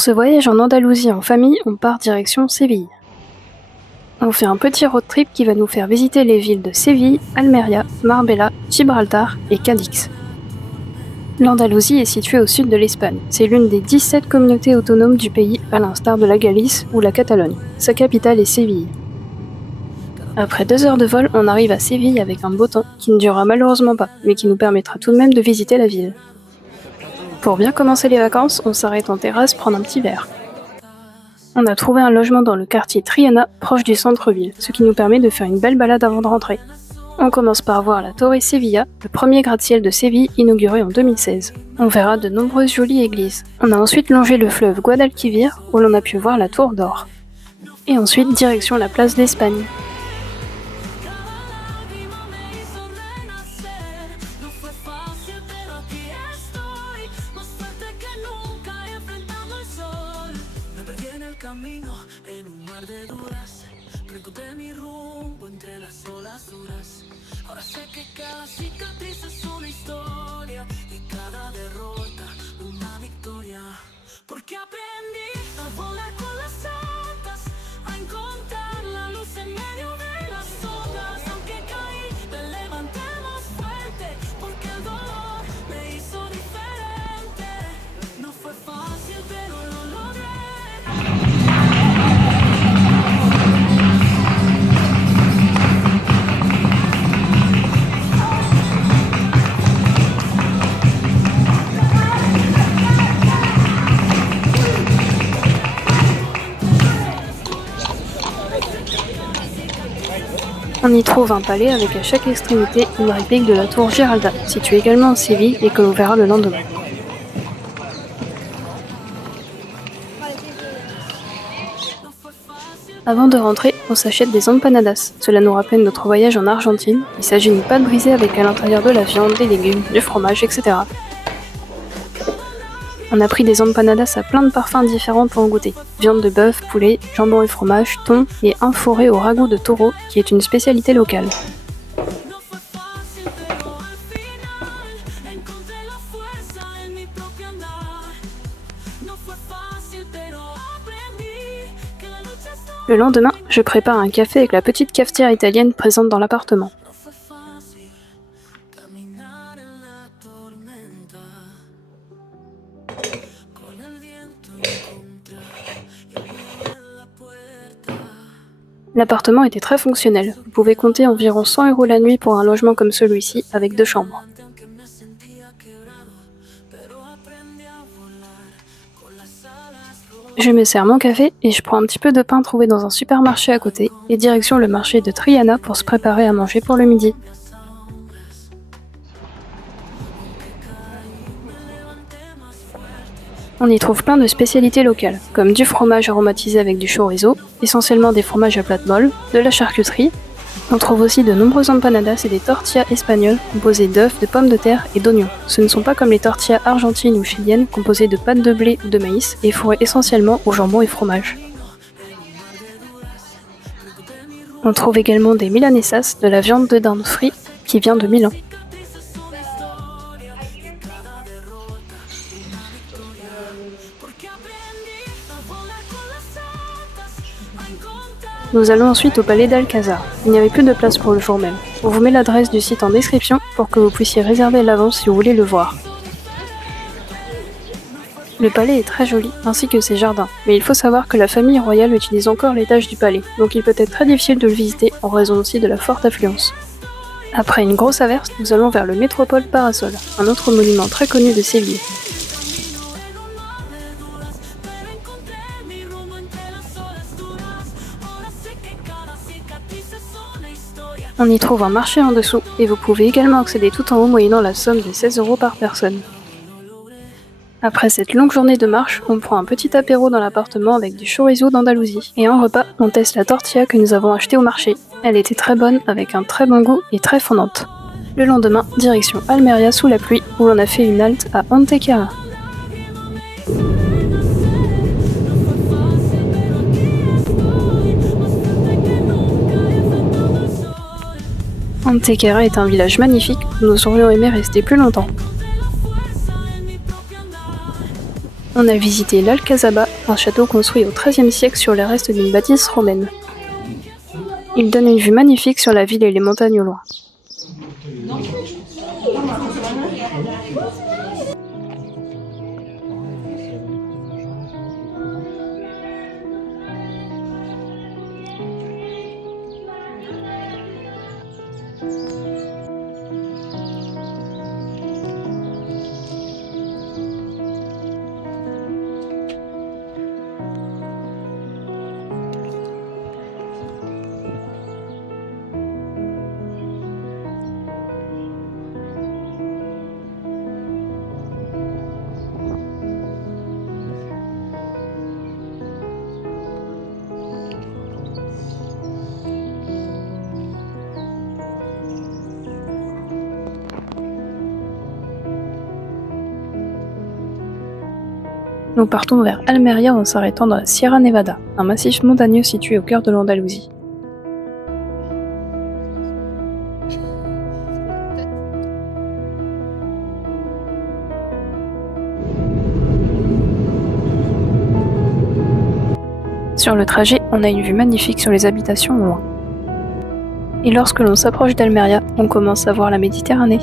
Pour ce voyage en Andalousie en famille, on part direction Séville. On fait un petit road trip qui va nous faire visiter les villes de Séville, Almeria, Marbella, Gibraltar et Cadix. L'Andalousie est située au sud de l'Espagne. C'est l'une des 17 communautés autonomes du pays, à l'instar de la Galice ou la Catalogne. Sa capitale est Séville. Après 2 heures de vol, on arrive à Séville avec un beau temps, qui ne durera malheureusement pas, mais qui nous permettra tout de même de visiter la ville. Pour bien commencer les vacances, on s'arrête en terrasse prendre un petit verre. On a trouvé un logement dans le quartier Triana, proche du centre-ville, ce qui nous permet de faire une belle balade avant de rentrer. On commence par voir la Torre Sevilla, le premier gratte-ciel de Séville inauguré en 2016. On verra de nombreuses jolies églises. On a ensuite longé le fleuve Guadalquivir, où l'on a pu voir la Tour d'Or. Et ensuite, direction la place d'Espagne. On y trouve un palais avec à chaque extrémité une réplique de la tour Giralda, située également en Séville et que l'on verra le lendemain. Avant de rentrer, on s'achète des empanadas. Cela nous rappelle notre voyage en Argentine. Il s'agit d'une pâte brisée avec à l'intérieur de la viande, des légumes, du fromage, etc. On a pris des empanadas à plein de parfums différents pour en goûter. Viande de bœuf, poulet, jambon et fromage, thon et un fourré au ragoût de taureau qui est une spécialité locale. Le lendemain, je prépare un café avec la petite cafetière italienne présente dans l'appartement. L'appartement était très fonctionnel. Vous pouvez compter environ 100 € la nuit pour un logement comme celui-ci, avec 2 chambres. Je me sers mon café et je prends un petit peu de pain trouvé dans un supermarché à côté et direction le marché de Triana pour se préparer à manger pour le midi. On y trouve plein de spécialités locales, comme du fromage aromatisé avec du chorizo, essentiellement des fromages à plate molle, de la charcuterie. On trouve aussi de nombreuses empanadas et des tortillas espagnoles composées d'œufs, de pommes de terre et d'oignons. Ce ne sont pas comme les tortillas argentines ou chiliennes composées de pâtes de blé ou de maïs et fourrées essentiellement au jambon et fromage. On trouve également des milanesas, de la viande de dinde frite qui vient de Milan. Nous allons ensuite au palais d'Alcázar. Il n'y avait plus de place pour le jour même. On vous met l'adresse du site en description pour que vous puissiez réserver à l'avance si vous voulez le voir. Le palais est très joli, ainsi que ses jardins, mais il faut savoir que la famille royale utilise encore l'étage du palais, donc il peut être très difficile de le visiter en raison aussi de la forte affluence. Après une grosse averse, nous allons vers le Métropole Parasol, un autre monument très connu de Séville. On y trouve un marché en dessous, et vous pouvez également accéder tout en haut moyennant la somme de 16 € par personne. Après cette longue journée de marche, on prend un petit apéro dans l'appartement avec du chorizo d'Andalousie. Et en repas, on teste la tortilla que nous avons achetée au marché. Elle était très bonne, avec un très bon goût et très fondante. Le lendemain, direction Almeria sous la pluie, où l'on a fait une halte à Antequera. Antequera est un village magnifique où nous aurions aimé rester plus longtemps. On a visité l'Alcazaba, un château construit au XIIIe siècle sur les restes d'une bâtisse romaine. Il donne une vue magnifique sur la ville et les montagnes au loin. Nous partons vers Almeria en s'arrêtant dans la Sierra Nevada, un massif montagneux situé au cœur de l'Andalousie. Sur le trajet, on a une vue magnifique sur les habitations au loin. Et lorsque l'on s'approche d'Almeria, on commence à voir la Méditerranée.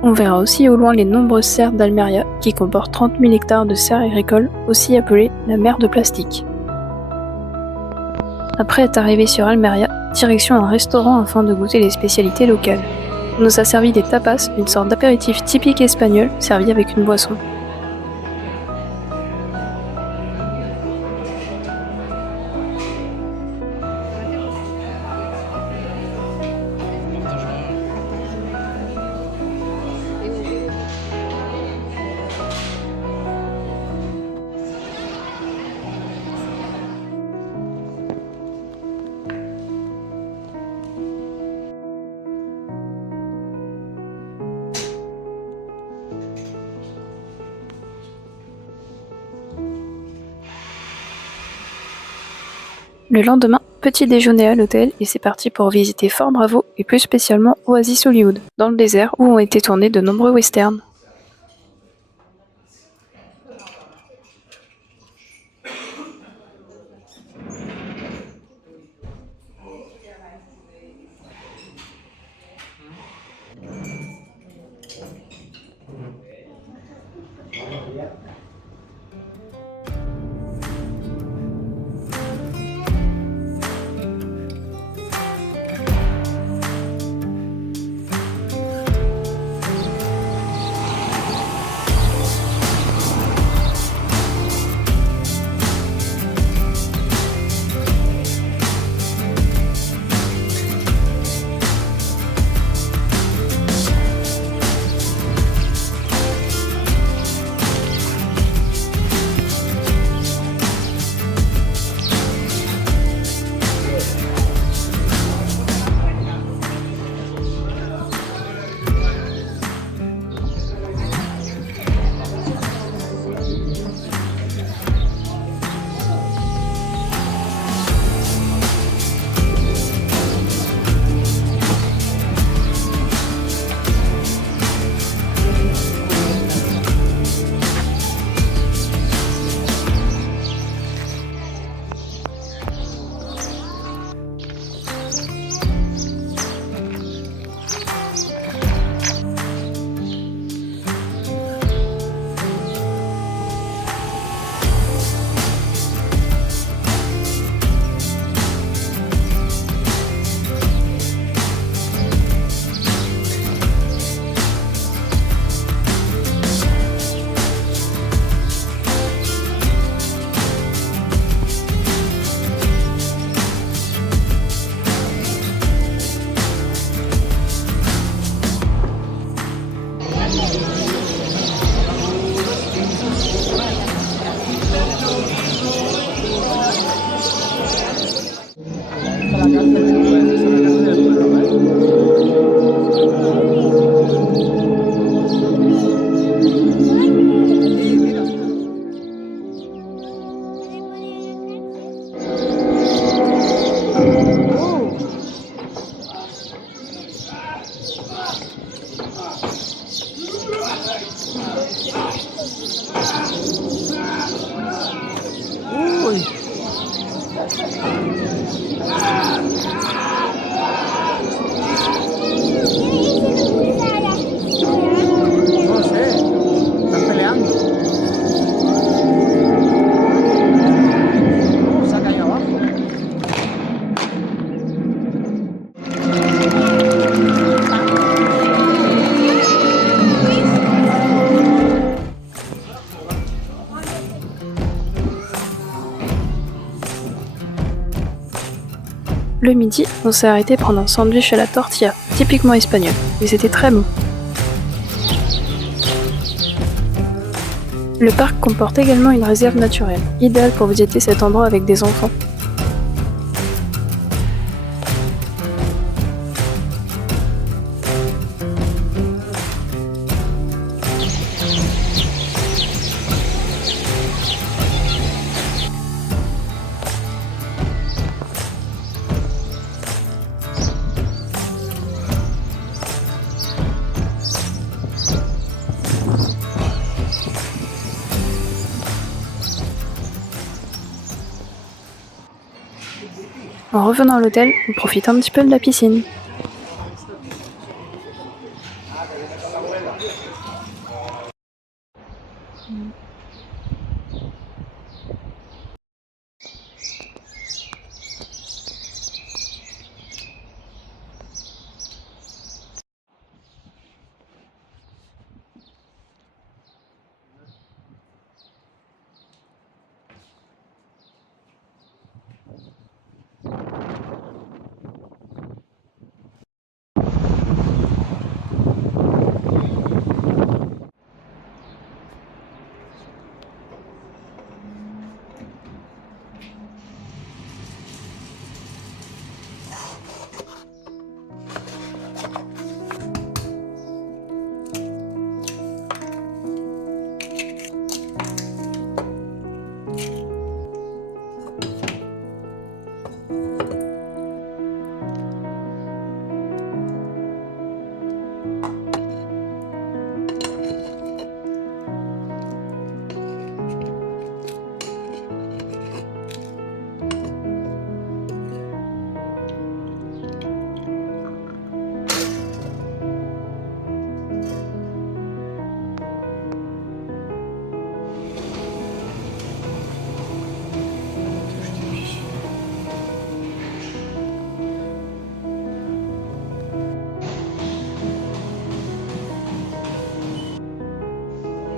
On verra aussi au loin les nombreuses serres d'Almeria qui comportent 30 000 hectares de serres agricoles, aussi appelées la mer de plastique. Après être arrivé sur Almeria, direction un restaurant afin de goûter les spécialités locales. On nous a servi des tapas, une sorte d'apéritif typique espagnol servi avec une boisson. Le lendemain, petit déjeuner à l'hôtel et c'est parti pour visiter Fort Bravo et plus spécialement Oasis Hollywood, dans le désert où ont été tournés de nombreux westerns. Uy. No sé, están peleando. Se ha caído abajo. Le midi, on s'est arrêté prendre un sandwich à la tortilla, typiquement espagnol, mais c'était très bon. Le parc comporte également une réserve naturelle, idéale pour visiter cet endroit avec des enfants. En revenant à l'hôtel, on profite un petit peu de la piscine.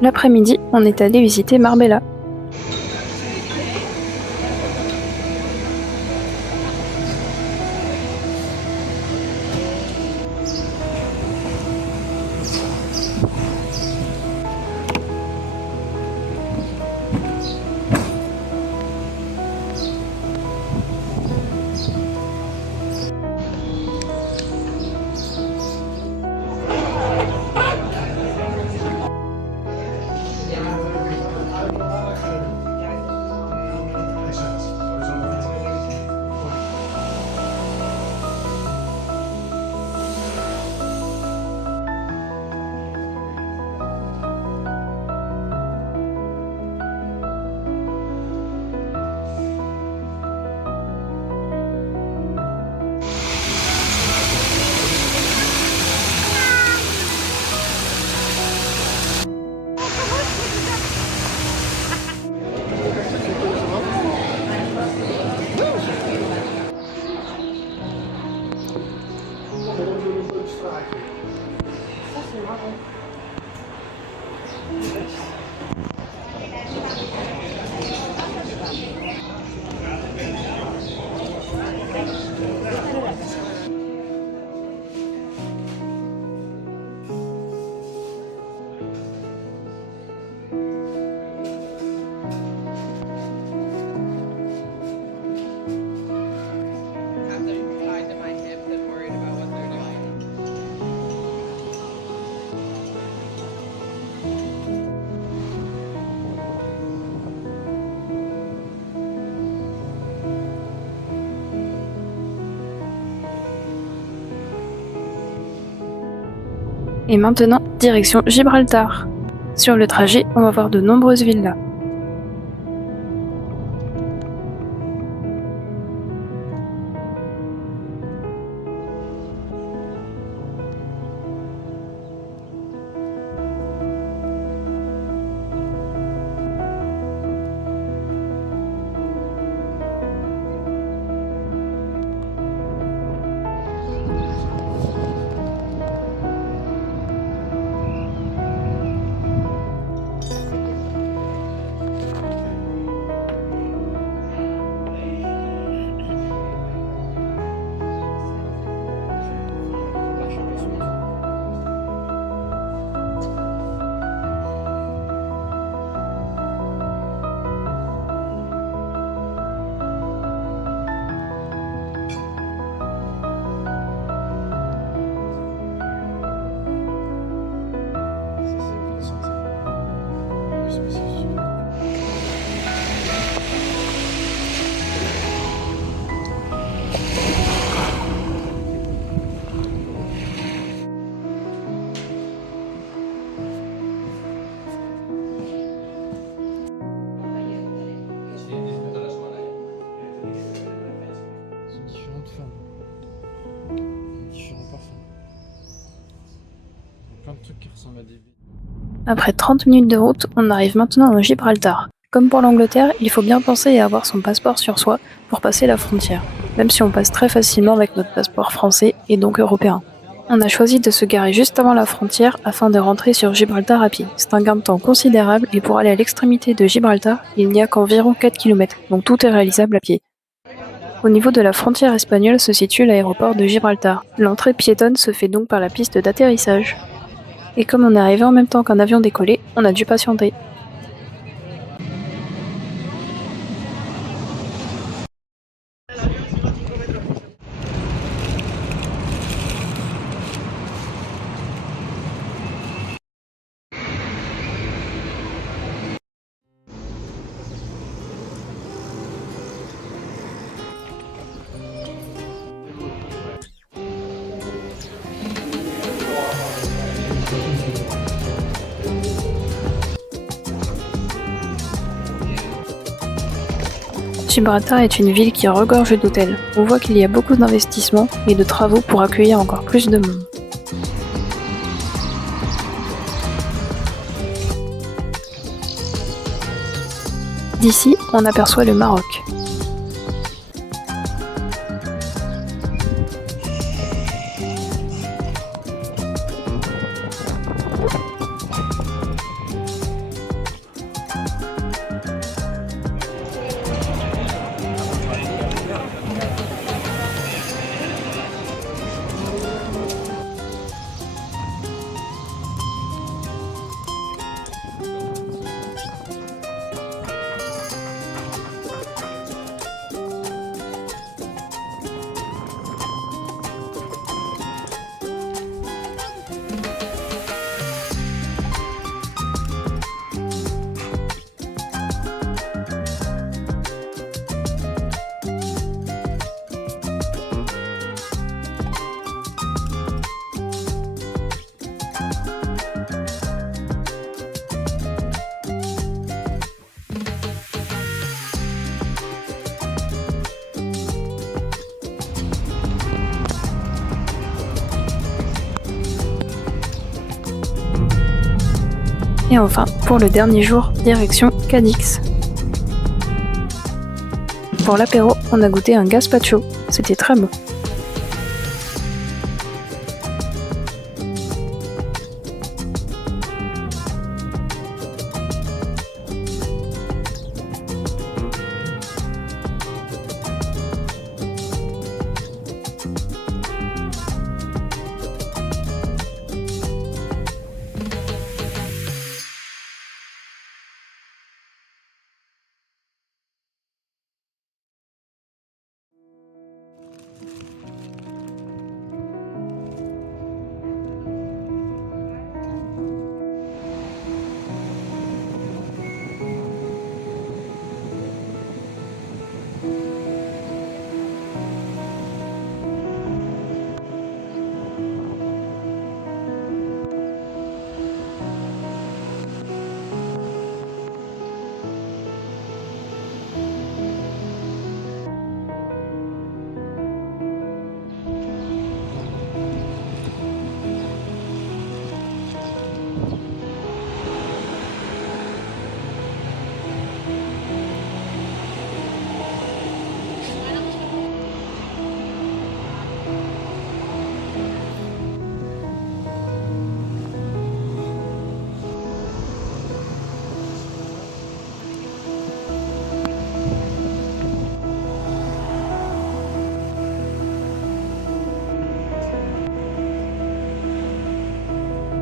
L'après-midi, on est allé visiter Marbella. Et maintenant, direction Gibraltar. Sur le trajet, on va voir de nombreuses villas. C'est différentes formes, différents parfums. Il y a plein de trucs qui ressemblent à des villes. Après 30 minutes de route, on arrive maintenant à Gibraltar. Comme pour l'Angleterre, il faut bien penser à avoir son passeport sur soi pour passer la frontière, même si on passe très facilement avec notre passeport français et donc européen. On a choisi de se garer juste avant la frontière afin de rentrer sur Gibraltar à pied. C'est un gain de temps considérable et pour aller à l'extrémité de Gibraltar, il n'y a qu'environ 4 km, donc tout est réalisable à pied. Au niveau de la frontière espagnole se situe l'aéroport de Gibraltar. L'entrée piétonne se fait donc par la piste d'atterrissage. Et comme on est arrivé en même temps qu'un avion décollé, on a dû patienter. Gibraltar est une ville qui regorge d'hôtels. On voit qu'il y a beaucoup d'investissements et de travaux pour accueillir encore plus de monde. D'ici, on aperçoit le Maroc. Et enfin, pour le dernier jour, direction Cadix. Pour l'apéro, on a goûté un gazpacho, c'était très bon.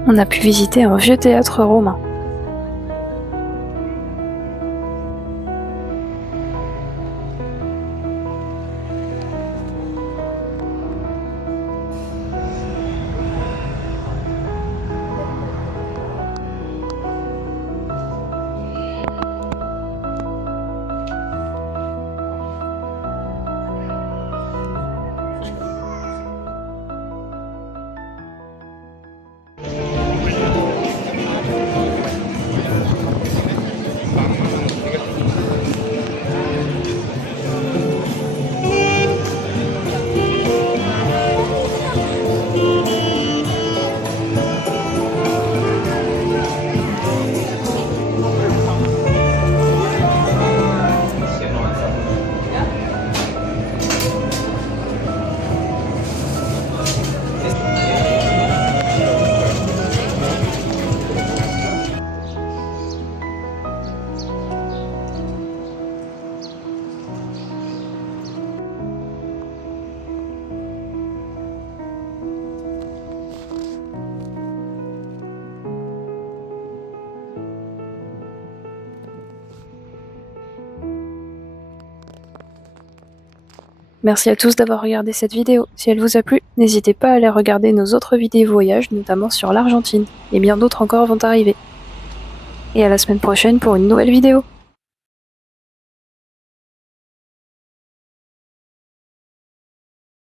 on a pu visiter un vieux théâtre romain. Merci à tous d'avoir regardé cette vidéo. Si elle vous a plu, n'hésitez pas à aller regarder nos autres vidéos voyages, notamment sur l'Argentine, et bien d'autres encore vont arriver. Et à la semaine prochaine pour une nouvelle vidéo.